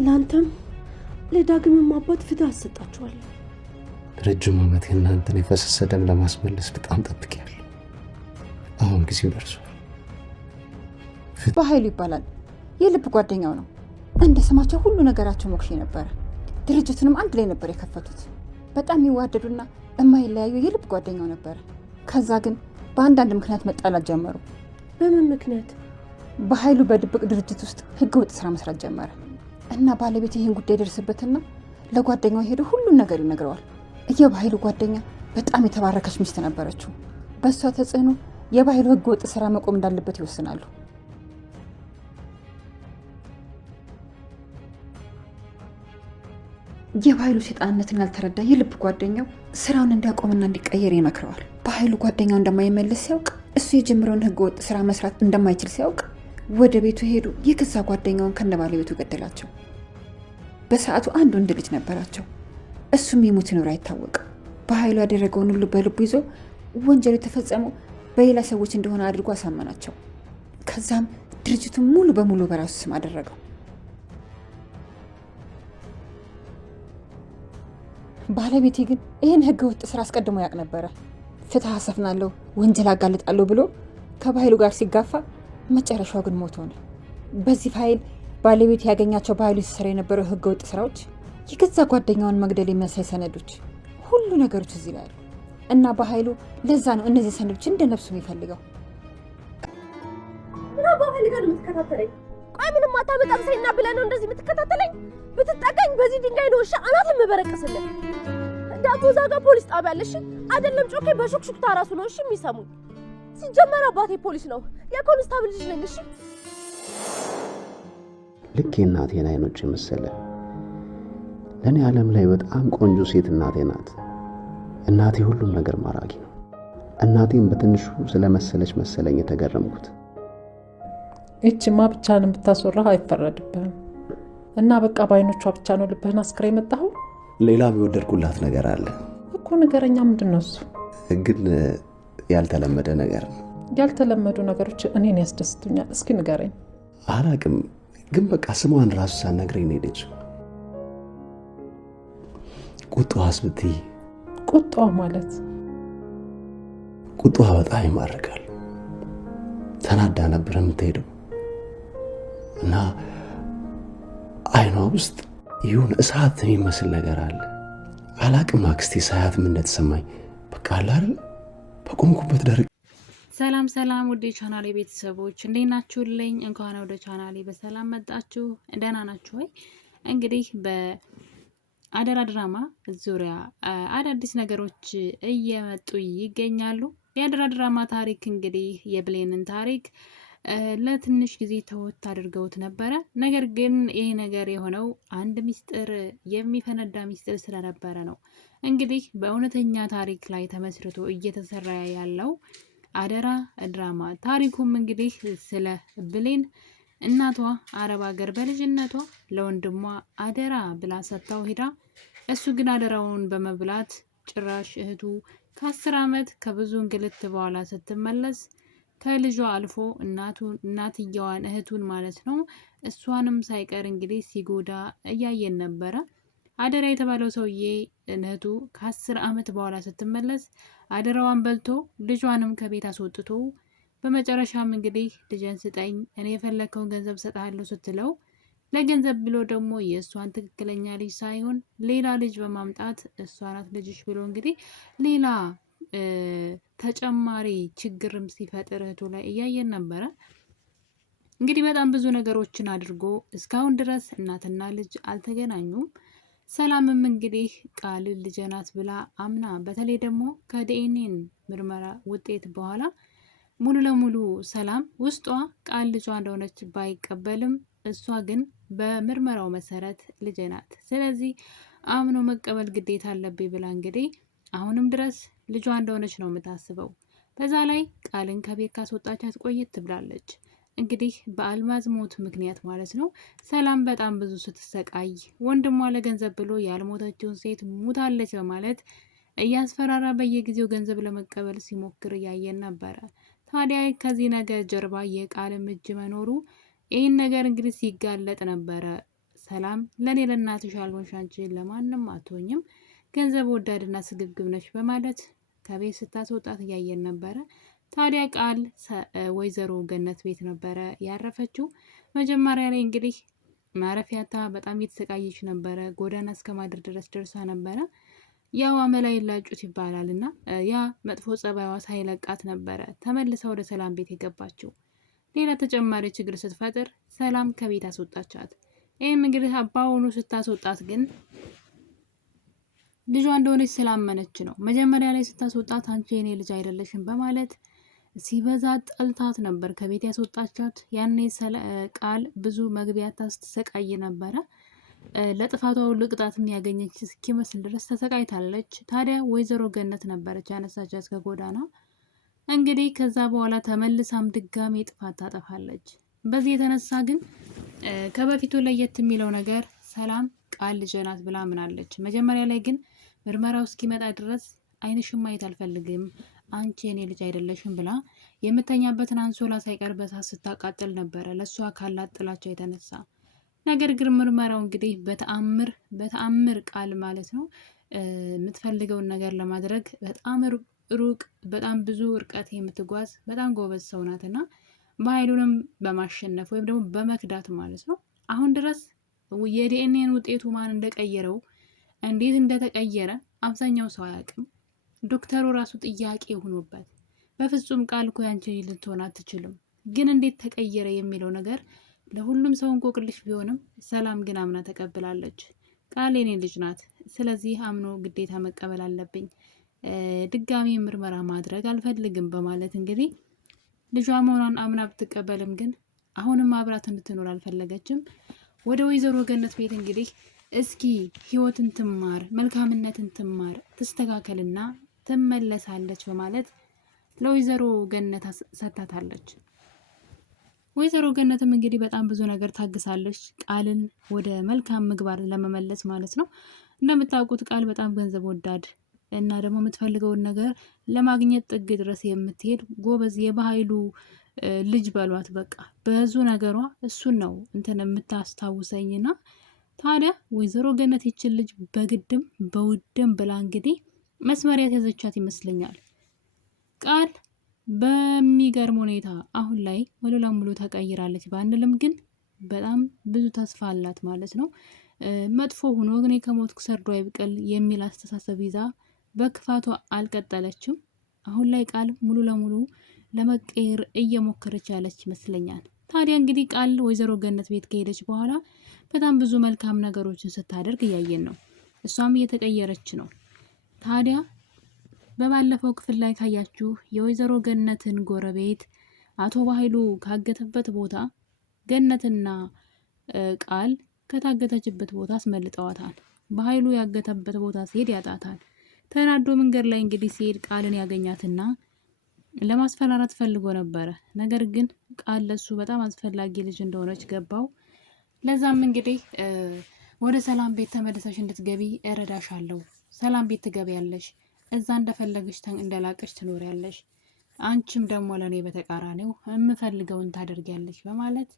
ላንተም ለዳግምም አባት ፍትህ አሰጣችኋለሁ። ረጅም ዓመት የእናንተን የፈሰሰ ደም ለማስመለስ በጣም ጠብቄያለሁ። አሁን ጊዜው ደርሷል። በኃይሉ ይባላል። የልብ ጓደኛው ነው። እንደ ስማቸው ሁሉ ነገራቸው ሞክሼ ነበረ። ድርጅቱንም አንድ ላይ ነበር የከፈቱት። በጣም የሚዋደዱና የማይለያዩ የልብ ጓደኛው ነበረ። ከዛ ግን በአንዳንድ ምክንያት መጣላት ጀመሩ። በምን ምክንያት? በኃይሉ በድብቅ ድርጅት ውስጥ ህገወጥ ስራ መስራት ጀመረ እና ባለቤት ይህን ጉዳይ ደርስበትና ለጓደኛው ሄዶ ሁሉን ነገር ይነግረዋል። የበኃይሉ ጓደኛ በጣም የተባረከች ሚስት ነበረችው። በእሷ ተጽዕኖ የበኃይሉ ህገወጥ ስራ መቆም እንዳለበት ይወስናሉ። የበኃይሉ ሴጣንነትን ያልተረዳ የልብ ጓደኛው ስራውን እንዲያቆምና እንዲቀየር ይመክረዋል። በኃይሉ ጓደኛው እንደማይመለስ ሲያውቅ፣ እሱ የጀመረውን ህገወጥ ስራ መስራት እንደማይችል ሲያውቅ ወደ ቤቱ ሄዱ። የገዛ ጓደኛውን ከነ ባለቤቱ ገደላቸው። በሰዓቱ አንድ ወንድ ልጅ ነበራቸው። እሱም ይሙት ይኖር አይታወቅም። በኃይሉ ያደረገውን ሁሉ በልቡ ይዞ ወንጀሉ የተፈጸመው በሌላ ሰዎች እንደሆነ አድርጎ አሳመናቸው። ከዛም ድርጅቱን ሙሉ በሙሉ በራሱ ስም አደረገው። ባለቤቴ ግን ይህን ህገወጥ ስራ አስቀድሞ ያውቅ ነበረ። ፍትህ አሰፍናለሁ፣ ወንጀል አጋልጣለሁ ብሎ ከበኃይሉ ጋር ሲጋፋ መጨረሻው ግን ሞት ሆነ። በዚህ ፋይል ባለቤት ያገኛቸው በኃይሉ ሲሰራ የነበረው ህገወጥ ስራዎች፣ የገዛ ጓደኛውን መግደል የሚያሳይ ሰነዶች፣ ሁሉ ነገሮች እዚህ ላይ አሉ እና በኃይሉ ለዛ ነው እነዚህ ሰነዶች እንደ ነፍሱ የሚፈልገው። ምራ በኃይል ጋር የምትከታተለኝ? ቆይ ምንም አታመጣም ሰይና ብለህ ነው እንደዚህ የምትከታተለኝ? ብትጠቀኝ በዚህ ድንጋይ ነው እሺ አናት የምበረቅስልህ። ዳቶ ዛጋ ፖሊስ ጣቢያ አለሽ አይደለም? ጮኬ በሹክሹክታ ራሱ ነው እሺ የሚሰሙኝ። ሲጀመር አባቴ ፖሊስ ነው፣ የኮንስታብል ልጅ ነኝ። እሺ ልክ የእናቴን አይኖች መሰለ። ለእኔ ዓለም ላይ በጣም ቆንጆ ሴት እናቴ ናት። እናቴ ሁሉም ነገር ማራኪ ነው። እናቴም በትንሹ ስለመሰለች መሰለኝ የተገረምኩት። እቺማ ብቻህን ብታስወራህ አይፈረድብህም እና በቃ በአይኖቿ ብቻ ነው ልብህን አስክራ የመጣኸው? ሌላ የወደድኩላት ነገር አለ እኮ። ነገረኛ። ምንድን ነው እሱ? ግን ያልተለመደ ነገር ነው። ያልተለመዱ ነገሮች እኔን ያስደስቱኛል። እስኪ ንገረኝ። አላቅም፣ ግን በቃ ስሟን ራሱ ሳትነግረኝ ነው የሄደችው። ቁጣዋስ ብትይ? ቁጣዋ ማለት? ቁጣዋ በጣም ይማርካል። ተናዳ ነበር የምትሄደው እና አይኗ ውስጥ ይሁን እሳት የሚመስል ነገር አለ። አላቅም አክስቴ ሳያት ምን እንደተሰማኝ በቃ አለ አይደል በቆምኩበት ደረቅ። ሰላም ሰላም፣ ወደ ቻናሌ ቤተሰቦች እንዴት ናችሁልኝ? እንኳን ወደ ቻናሌ በሰላም መጣችሁ። ደህና ናችሁ ወይ? እንግዲህ በአደራ ድራማ ዙሪያ አዳዲስ ነገሮች እየመጡ ይገኛሉ። የአደራ ድራማ ታሪክ እንግዲህ የብሌንን ታሪክ ለትንሽ ጊዜ ተወት አድርገውት ነበረ። ነገር ግን ይሄ ነገር የሆነው አንድ ሚስጥር የሚፈነዳ ሚስጥር ስለነበረ ነው። እንግዲህ በእውነተኛ ታሪክ ላይ ተመስርቶ እየተሰራ ያለው አደራ ድራማ ታሪኩም እንግዲህ ስለ ብሌን እናቷ አረብ ሀገር በልጅነቷ ለወንድሟ አደራ ብላ ሰጥታው ሄዳ እሱ ግን አደራውን በመብላት ጭራሽ እህቱ ከ10 ዓመት ከብዙ እንግልት በኋላ ስትመለስ ከልጇ አልፎ እናትየዋን እህቱን ማለት ነው እሷንም ሳይቀር እንግዲህ ሲጎዳ እያየን ነበረ። አደራ የተባለው ሰውዬ እህቱ ከ10 ዓመት በኋላ ስትመለስ አደራዋን በልቶ ልጇንም ከቤት አስወጥቶ በመጨረሻም እንግዲህ ልጅን ስጠኝ እኔ የፈለከውን ገንዘብ ሰጥሃለሁ ስትለው ለገንዘብ ብሎ ደግሞ የእሷን ትክክለኛ ልጅ ሳይሆን ሌላ ልጅ በማምጣት እሷ ናት ልጅሽ ብሎ እንግዲህ ሌላ ተጨማሪ ችግርም ሲፈጥር እህቱ ላይ እያየን ነበረ። እንግዲህ በጣም ብዙ ነገሮችን አድርጎ እስካሁን ድረስ እናትና ልጅ አልተገናኙም። ሰላምም እንግዲህ ቃል ልጅ ናት ብላ አምና በተለይ ደግሞ ከዲኤንኤ ምርመራ ውጤት በኋላ ሙሉ ለሙሉ ሰላም ውስጧ ቃል ልጇ እንደሆነች ባይቀበልም እሷ ግን በምርመራው መሰረት ልጅ ናት፣ ስለዚህ አምኖ መቀበል ግዴታ አለብኝ ብላ እንግዲህ አሁንም ድረስ ልጇ እንደሆነች ነው የምታስበው። በዛ ላይ ቃልን ከቤት ካስወጣቻት ቆየት ትብላለች። እንግዲህ በአልማዝ ሞት ምክንያት ማለት ነው ሰላም በጣም ብዙ ስትሰቃይ ወንድሟ ለገንዘብ ብሎ ያልሞተችውን ሴት ሙታለች በማለት እያስፈራራ በየጊዜው ገንዘብ ለመቀበል ሲሞክር እያየን ነበረ። ታዲያ ከዚህ ነገር ጀርባ የቃልም እጅ መኖሩ ይህን ነገር እንግዲህ ሲጋለጥ ነበረ ሰላም ለእኔ ለእናትሽ ያልሆንሽ አንቺ ለማንም አትሆኝም፣ ገንዘብ ወዳድና ስግብግብ ነሽ በማለት ከቤት ስታስወጣት እያየን ነበረ። ታዲያ ቃል ወይዘሮ ገነት ቤት ነበረ ያረፈችው። መጀመሪያ ላይ እንግዲህ ማረፊያታ በጣም እየተሰቃየች ነበረ። ጎዳና እስከ ማድረግ ድረስ ደርሳ ነበረ። ያው አመላይ ላጩት ይባላል እና ያ መጥፎ ጸባይዋ ሳይለቃት ነበረ ተመልሳ ወደ ሰላም ቤት የገባችው። ሌላ ተጨማሪ ችግር ስትፈጥር ሰላም ከቤት አስወጣቻት። ይህም እንግዲህ በአሁኑ ስታስወጣት ግን ልጇ እንደሆነች ስላመነች ነው። መጀመሪያ ላይ ስታስወጣት አንቺ የኔ ልጅ አይደለሽም በማለት ሲበዛ ጠልታት ነበር ከቤት ያስወጣቻት። ያኔ ቃል ብዙ መግቢያ ስትሰቃይ ነበረ። ለጥፋቷ ሁሉ ቅጣት የሚያገኘች እስኪመስል ድረስ ተሰቃይታለች። ታዲያ ወይዘሮ ገነት ነበረች ያነሳቻት ከጎዳና። እንግዲህ ከዛ በኋላ ተመልሳም ድጋሜ ጥፋት ታጠፋለች። በዚህ የተነሳ ግን ከበፊቱ ለየት የሚለው ነገር ሰላም ቃል ልጄ ናት ብላ ምናለች። መጀመሪያ ላይ ግን ምርመራው እስኪመጣ ድረስ ዓይንሽን ማየት አልፈልግም፣ አንቺ የኔ ልጅ አይደለሽም ብላ የምተኛበትን አንሶላ ሳይቀር በሳት ስታቃጥል ነበረ ለእሷ ካላት ጥላቻ የተነሳ። ነገር ግን ምርመራው እንግዲህ በተአምር ቃል ማለት ነው የምትፈልገውን ነገር ለማድረግ በጣም ሩቅ በጣም ብዙ እርቀት የምትጓዝ በጣም ጎበዝ ሰው ናትና በኃይሉንም በማሸነፍ ወይም ደግሞ በመክዳት ማለት ነው አሁን ድረስ የዲኤንኤን ውጤቱ ማን እንደቀየረው እንዴት እንደተቀየረ አብዛኛው ሰው አያውቅም። ዶክተሩ ራሱ ጥያቄ ሆኖበት በፍጹም ቃል እኮ ያንቺ ልትሆን አትችልም፣ ግን እንዴት ተቀየረ የሚለው ነገር ለሁሉም ሰው እንቆቅልሽ ቢሆንም ሰላም ግን አምና ተቀብላለች። ቃል የኔ ልጅ ናት፣ ስለዚህ አምኖ ግዴታ መቀበል አለብኝ፣ ድጋሚ ምርመራ ማድረግ አልፈልግም በማለት እንግዲህ ልጇ መሆኗን አምና ብትቀበልም ግን አሁንም አብራት እንድትኖር አልፈለገችም። ወደ ወይዘሮ ገነት ቤት እንግዲህ እስኪ ህይወትን ትማር፣ መልካምነትን ትማር፣ ትስተካከልና ትመለሳለች በማለት ለወይዘሮ ገነት ሰጥታታለች። ወይዘሮ ገነትም እንግዲህ በጣም ብዙ ነገር ታግሳለች፣ ቃልን ወደ መልካም ምግባር ለመመለስ ማለት ነው። እንደምታውቁት ቃል በጣም ገንዘብ ወዳድ እና ደግሞ የምትፈልገውን ነገር ለማግኘት ጥግ ድረስ የምትሄድ ጎበዝ የበኃይሉ ልጅ በሏት። በቃ ብዙ ነገሯ እሱን ነው እንትን የምታስታውሰኝና ታዲያ ወይዘሮ ገነት ይችን ልጅ በግድም በውድም ብላ እንግዲህ መስመር ያስያዘቻት ይመስለኛል። ቃል በሚገርም ሁኔታ አሁን ላይ ሙሉ ለሙሉ ተቀይራለች ባንልም ግን በጣም ብዙ ተስፋ አላት ማለት ነው። መጥፎ ሆኖ ግን ከሞትኩ ሰርዶ አይብቀል የሚል አስተሳሰብ ይዛ በክፋቷ አልቀጠለችም። አሁን ላይ ቃል ሙሉ ለሙሉ ለመቀየር እየሞከረች ያለች ይመስለኛል። ታዲያ እንግዲህ ቃል ወይዘሮ ገነት ቤት ከሄደች በኋላ በጣም ብዙ መልካም ነገሮችን ስታደርግ እያየን ነው። እሷም እየተቀየረች ነው። ታዲያ በባለፈው ክፍል ላይ ካያችሁ የወይዘሮ ገነትን ጎረቤት አቶ በኃይሉ ካገተበት ቦታ ገነትና ቃል ከታገተችበት ቦታ አስመልጠዋታል። በኃይሉ ያገተበት ቦታ ሲሄድ ያጣታል። ተናዶ መንገድ ላይ እንግዲህ ሲሄድ ቃልን ያገኛትና ለማስፈራራት ፈልጎ ነበረ። ነገር ግን ቃል ለሱ በጣም አስፈላጊ ልጅ እንደሆነች ገባው። ለዛም እንግዲህ ወደ ሰላም ቤት ተመልሰሽ እንድትገቢ እረዳሻለሁ፣ ሰላም ቤት ትገቢያለሽ፣ እዛ እንደፈለገሽ እንደላቀሽ ትኖሪያለሽ፣ አንቺም ደግሞ ለእኔ በተቃራኒው የምፈልገውን ታደርጊያለሽ በማለት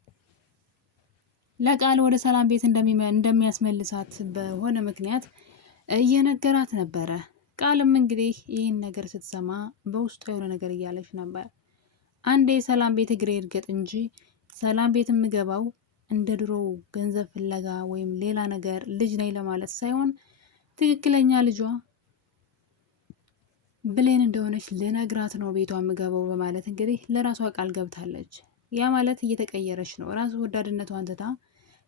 ለቃል ወደ ሰላም ቤት እንደሚያስመልሳት በሆነ ምክንያት እየነገራት ነበረ። ቃልም እንግዲህ ይህን ነገር ስትሰማ በውስጡ የሆነ ነገር እያለች ነበር። አንዴ የሰላም ቤት እግሬ እርገጥ እንጂ ሰላም ቤት የምገባው እንደ ድሮ ገንዘብ ፍለጋ ወይም ሌላ ነገር ልጅ ነኝ ለማለት ሳይሆን ትክክለኛ ልጇ ብሌን እንደሆነች ልነግራት ነው ቤቷ የምገባው በማለት እንግዲህ ለራሷ ቃል ገብታለች። ያ ማለት እየተቀየረች ነው። ራሱ ወዳድነቷን ትታ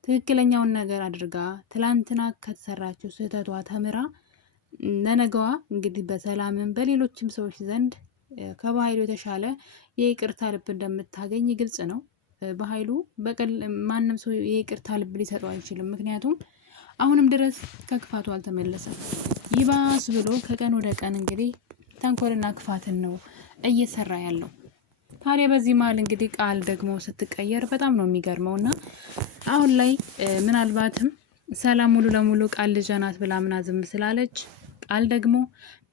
ትክክለኛውን ነገር አድርጋ ትላንትና ከተሰራችው ስህተቷ ተምራ ለነገዋ እንግዲህ በሰላምም በሌሎችም ሰዎች ዘንድ ከበኃይሉ የተሻለ የይቅርታ ልብ እንደምታገኝ ግልጽ ነው። በኃይሉ በቀል ማንም ሰው የይቅርታ ልብ ሊሰጠው አይችልም። ምክንያቱም አሁንም ድረስ ከክፋቱ አልተመለሰም። ይባስ ብሎ ከቀን ወደ ቀን እንግዲህ ተንኮልና ክፋትን ነው እየሰራ ያለው። ታዲያ በዚህ መሀል እንግዲህ ቃል ደግሞ ስትቀየር በጣም ነው የሚገርመው እና አሁን ላይ ምናልባትም ሰላም ሙሉ ለሙሉ ቃል ልጅ ናት ብላ ምና ዝም ስላለች ቃል ደግሞ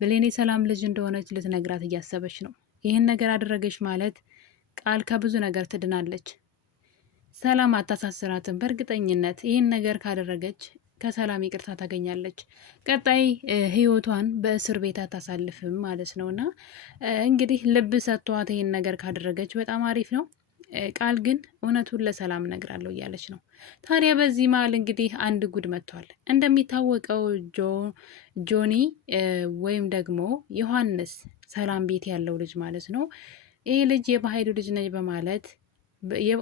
ብሌን የሰላም ልጅ እንደሆነች ልትነግራት እያሰበች ነው። ይህን ነገር አደረገች ማለት ቃል ከብዙ ነገር ትድናለች። ሰላም አታሳስራትም። በእርግጠኝነት ይህን ነገር ካደረገች ከሰላም ይቅርታ ታገኛለች። ቀጣይ ህይወቷን በእስር ቤት አታሳልፍም ማለት ነው። እና እንግዲህ ልብ ሰጥቷት ይህን ነገር ካደረገች በጣም አሪፍ ነው። ቃል ግን እውነቱን ለሰላም እነግራለሁ እያለች ነው። ታዲያ በዚህ መሀል እንግዲህ አንድ ጉድ መጥቷል። እንደሚታወቀው ጆኒ ወይም ደግሞ ዮሐንስ ሰላም ቤት ያለው ልጅ ማለት ነው። ይህ ልጅ የባህሉ ልጅ ነኝ በማለት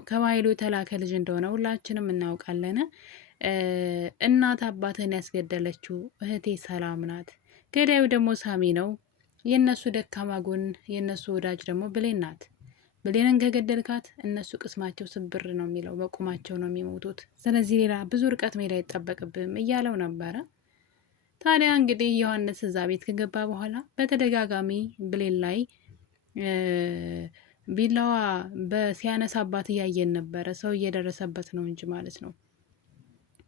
ከባህሉ የተላከ ልጅ እንደሆነ ሁላችንም እናውቃለን። እናት አባትን ያስገደለችው እህቴ ሰላም ናት። ገዳዩ ደግሞ ሳሚ ነው። የእነሱ ደካማ ጎን የእነሱ ወዳጅ ደግሞ ብሌን ናት። ብሌንን ከገደልካት እነሱ ቅስማቸው ስብር ነው የሚለው፣ በቁማቸው ነው የሚሞቱት። ስለዚህ ሌላ ብዙ ርቀት መሄድ አይጠበቅብም እያለው ነበረ። ታዲያ እንግዲህ ዮሐንስ እዛ ቤት ከገባ በኋላ በተደጋጋሚ ብሌን ላይ ቢላዋ ሲያነሳባት እያየን ነበረ። ሰው እየደረሰበት ነው እንጂ ማለት ነው።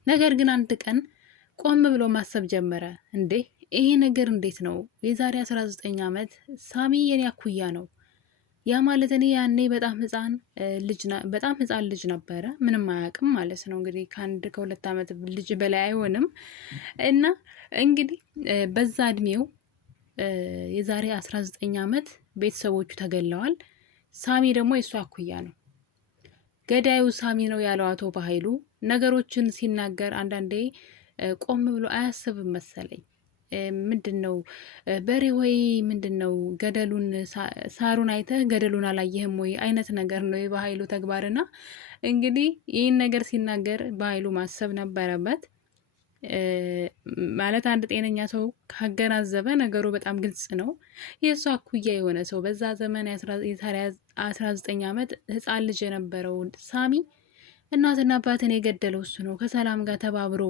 ነገር ግን አንድ ቀን ቆም ብሎ ማሰብ ጀመረ። እንዴ ይሄ ነገር እንዴት ነው? የዛሬ 19 ዓመት ሳሚ የኔ አኩያ ነው። ያ ማለት እኔ ያኔ በጣም ህፃን ልጅ ነበረ፣ ምንም አያውቅም ማለት ነው። እንግዲህ ከ1-2 ዓመት ልጅ በላይ አይሆንም። እና እንግዲህ በዛ እድሜው የዛሬ 19 ዓመት ቤተሰቦቹ ተገለዋል። ሳሚ ደግሞ የእሱ አኩያ ነው። ገዳዩ ሳሚ ነው ያለው አቶ በኃይሉ ነገሮችን ሲናገር አንዳንዴ ቆም ብሎ አያስብም መሰለኝ። ምንድን ነው በሬ ወይ ምንድን ነው ገደሉን ሳሩን አይተህ ገደሉን አላየህም ወይ አይነት ነገር ነው የበኃይሉ ተግባርና እንግዲህ ይህን ነገር ሲናገር በኃይሉ ማሰብ ነበረበት። ማለት አንድ ጤነኛ ሰው ካገናዘበ ነገሩ በጣም ግልጽ ነው። የእሱ አኩያ የሆነ ሰው በዛ ዘመን 19 ዓመት ህፃን ልጅ የነበረው ሳሚ እናትና አባትን የገደለው እሱ ነው፣ ከሰላም ጋር ተባብሮ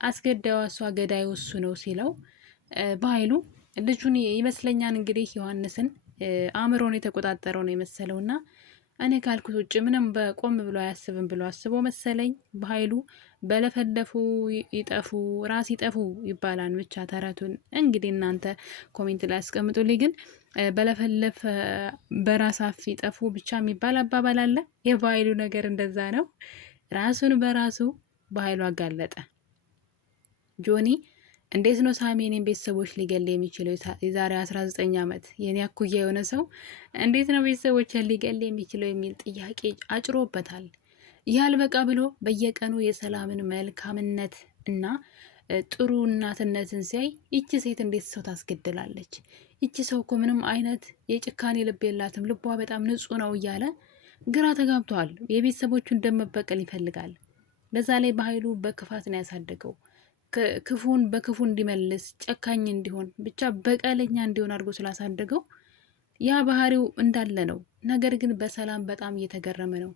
አስገዳዩ እሷ ገዳዩ እሱ ነው ሲለው በኃይሉ ልጁን ይመስለኛል እንግዲህ ዮሐንስን አእምሮን የተቆጣጠረው ነው የመሰለው እና እኔ ካልኩት ውጭ ምንም በቆም ብሎ አያስብም ብሎ አስቦ መሰለኝ በኃይሉ በለፈለፉ ይጠፉ ራስ ይጠፉ ይባላል። ብቻ ተረቱን እንግዲህ እናንተ ኮሜንት ላይ አስቀምጡልኝ። ግን በለፈለፈ በራስ አፍ ይጠፉ ብቻ የሚባል አባባል አለ። የበኃይሉ ነገር እንደዛ ነው። ራሱን በራሱ በኃይሉ አጋለጠ። ጆኒ እንዴት ነው ሳሚ የኔን ቤተሰቦች ሊገል የሚችለው? የዛሬ 19 ዓመት የኔ አኩያ የሆነ ሰው እንዴት ነው ቤተሰቦችን ሊገል የሚችለው የሚል ጥያቄ አጭሮበታል። ይህ አልበቃ ብሎ በየቀኑ የሰላምን መልካምነት እና ጥሩ እናትነትን ሲያይ ይቺ ሴት እንዴት ሰው ታስገድላለች? ይቺ ሰው እኮ ምንም አይነት የጭካኔ ልብ የላትም፣ ልቧ በጣም ንጹሕ ነው እያለ ግራ ተጋብቷል። የቤተሰቦቹን ደም መበቀል ይፈልጋል። በዛ ላይ በኃይሉ በክፋት ነው ያሳደገው። ክፉን በክፉ እንዲመልስ ጨካኝ እንዲሆን ብቻ በቀለኛ እንዲሆን አድርጎ ስላሳደገው ያ ባህሪው እንዳለ ነው። ነገር ግን በሰላም በጣም እየተገረመ ነው።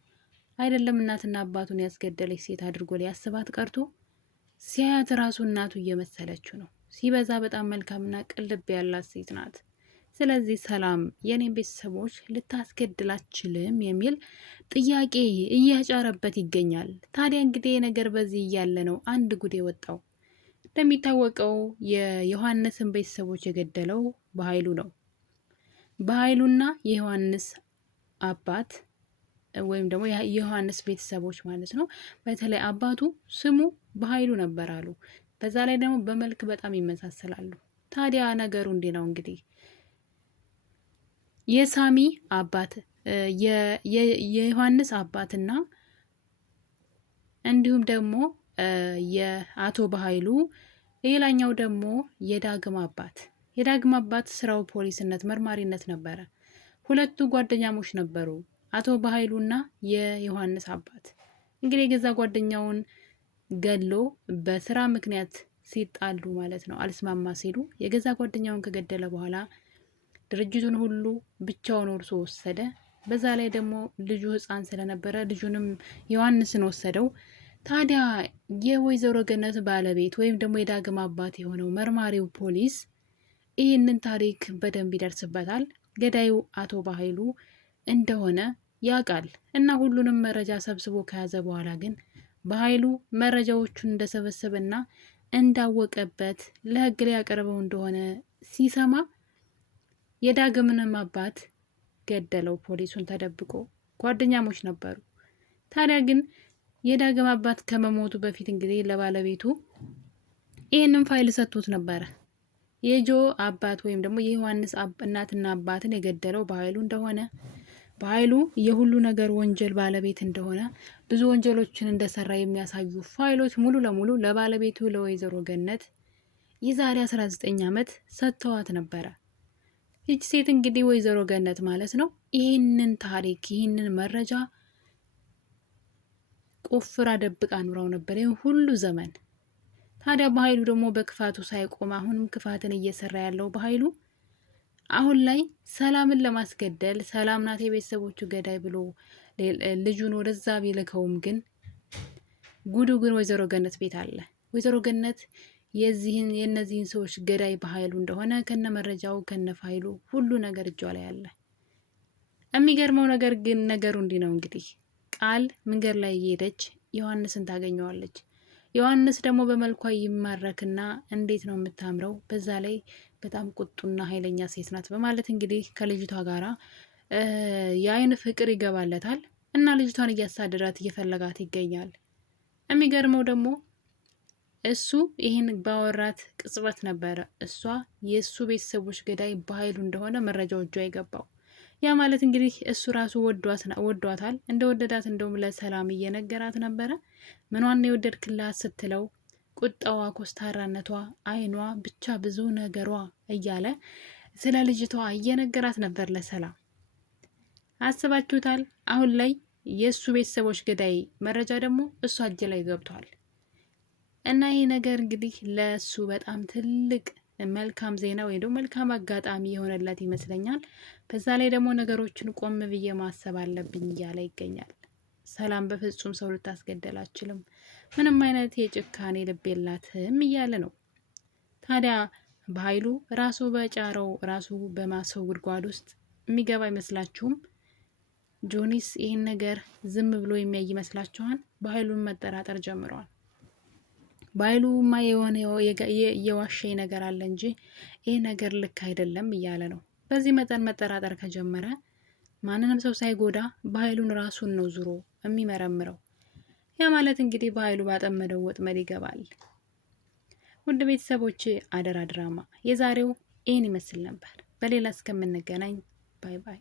አይደለም እናትና አባቱን ያስገደለች ሴት አድርጎ ሊያስባት ቀርቶ ሲያያት ራሱ እናቱ እየመሰለችው ነው። ሲበዛ በጣም መልካምና ቅልብ ያላት ሴት ናት። ስለዚህ ሰላም የኔን ቤተሰቦች ልታስገድል አትችልም የሚል ጥያቄ እያጫረበት ይገኛል። ታዲያ እንግዲህ ነገር በዚህ እያለ ነው አንድ ጉድ የወጣው። እንደሚታወቀው የዮሐንስን ቤተሰቦች የገደለው በኃይሉ ነው። በኃይሉና የዮሐንስ አባት ወይም ደግሞ የዮሐንስ ቤተሰቦች ማለት ነው። በተለይ አባቱ ስሙ በኃይሉ ነበር አሉ። በዛ ላይ ደግሞ በመልክ በጣም ይመሳሰላሉ። ታዲያ ነገሩ እንዲህ ነው እንግዲህ የሳሚ አባት የዮሐንስ አባትና እንዲሁም ደግሞ የአቶ በኃይሉ ሌላኛው ደግሞ የዳግም አባት ስራው ፖሊስነት መርማሪነት ነበረ። ሁለቱ ጓደኛሞች ነበሩ፣ አቶ በኃይሉና የዮሐንስ አባት። እንግዲህ የገዛ ጓደኛውን ገሎ በስራ ምክንያት ሲጣሉ ማለት ነው፣ አልስማማ ሲሉ የገዛ ጓደኛውን ከገደለ በኋላ ድርጅቱን ሁሉ ብቻውን ወርሶ ወሰደ። በዛ ላይ ደግሞ ልጁ ህፃን ስለነበረ ልጁንም ዮሐንስን ወሰደው። ታዲያ የወይዘሮ ገነት ባለቤት ወይም ደግሞ የዳግም አባት የሆነው መርማሪው ፖሊስ ይህንን ታሪክ በደንብ ይደርስበታል። ገዳዩ አቶ በኃይሉ እንደሆነ ያውቃል እና ሁሉንም መረጃ ሰብስቦ ከያዘ በኋላ ግን በኃይሉ መረጃዎቹን እንደሰበሰበና እንዳወቀበት ለህግ ሊያቀርበው እንደሆነ ሲሰማ የዳግምንም አባት ገደለው። ፖሊሱን ተደብቆ ጓደኛሞች ነበሩ። ታዲያ ግን የዳግም አባት ከመሞቱ በፊት እንግዲህ ለባለቤቱ ይህንን ፋይል ሰጥቶት ነበረ። የጆ አባት ወይም ደግሞ የዮሐንስ እናትና አባትን የገደለው በኃይሉ እንደሆነ፣ በኃይሉ የሁሉ ነገር ወንጀል ባለቤት እንደሆነ፣ ብዙ ወንጀሎችን እንደሰራ የሚያሳዩ ፋይሎች ሙሉ ለሙሉ ለባለቤቱ ለወይዘሮ ገነት የዛሬ 19 ዓመት ሰጥተዋት ነበረ። ይች ሴት እንግዲህ ወይዘሮ ገነት ማለት ነው ይህንን ታሪክ ይህንን መረጃ ቆፍራ ደብቃ ኑራው ነበር ይህን ሁሉ ዘመን። ታዲያ በኃይሉ ደግሞ በክፋቱ ሳይቆም አሁንም ክፋትን እየሰራ ያለው በኃይሉ አሁን ላይ ሰላምን ለማስገደል ሰላም ናት የቤተሰቦቹ ገዳይ ብሎ ልጁን ወደዛ ቢልከውም ግን ጉዱ ግን ወይዘሮ ገነት ቤት አለ። ወይዘሮ ገነት የእነዚህን ሰዎች ገዳይ በኃይሉ እንደሆነ ከነ መረጃው ከነ ፋይሉ ሁሉ ነገር እጇ ላይ አለ። የሚገርመው ነገር ግን ነገሩ እንዲህ ነው እንግዲህ ቃል መንገድ ላይ እየሄደች ዮሐንስን ታገኘዋለች። ዮሐንስ ደግሞ በመልኳ ይማረክና እንዴት ነው የምታምረው፣ በዛ ላይ በጣም ቁጡና ኃይለኛ ሴት ናት በማለት እንግዲህ ከልጅቷ ጋራ የአይን ፍቅር ይገባለታል እና ልጅቷን እያሳደዳት እየፈለጋት ይገኛል። የሚገርመው ደግሞ እሱ ይህን ባወራት ቅጽበት ነበረ እሷ የእሱ ቤተሰቦች ገዳይ በኃይሉ እንደሆነ መረጃው እጇ የገባው። ያ ማለት እንግዲህ እሱ ራሱ ወዷታል። እንደወደዳት እንደውም ለሰላም እየነገራት ነበረ። ምኗን የወደድክላት ስትለው ቁጣዋ፣ ኮስታራነቷ፣ አይኗ ብቻ ብዙ ነገሯ እያለ ስለ ልጅቷ እየነገራት ነበር ለሰላም። አስባችሁታል? አሁን ላይ የእሱ ቤተሰቦች ገዳይ መረጃ ደግሞ እሷ እጅ ላይ ገብቷል። እና ይህ ነገር እንግዲህ ለእሱ በጣም ትልቅ መልካም ዜና ወይ ደግሞ መልካም አጋጣሚ የሆነለት ይመስለኛል። በዛ ላይ ደግሞ ነገሮችን ቆም ብዬ ማሰብ አለብኝ እያለ ይገኛል። ሰላም በፍጹም ሰው ልታስገደል አትችልም፣ ምንም አይነት የጭካኔ ልብ የላትም እያለ ነው። ታዲያ በኃይሉ ራሱ በጫረው ራሱ በማሰው ጉድጓድ ውስጥ የሚገባ አይመስላችሁም? ጆኒስ ይህን ነገር ዝም ብሎ የሚያይ ይመስላችኋል? በኃይሉን መጠራጠር ጀምረዋል። በኃይሉማ የሆነ የዋሸኝ ነገር አለ እንጂ ይህ ነገር ልክ አይደለም እያለ ነው። በዚህ መጠን መጠራጠር ከጀመረ ማንንም ሰው ሳይጎዳ በኃይሉን ራሱን ነው ዙሮ የሚመረምረው። ያ ማለት እንግዲህ በኃይሉ ባጠመደው ወጥመድ ይገባል። ውድ ቤተሰቦች አደራ ድራማ የዛሬው ይህን ይመስል ነበር። በሌላ እስከምንገናኝ ባይ ባይ።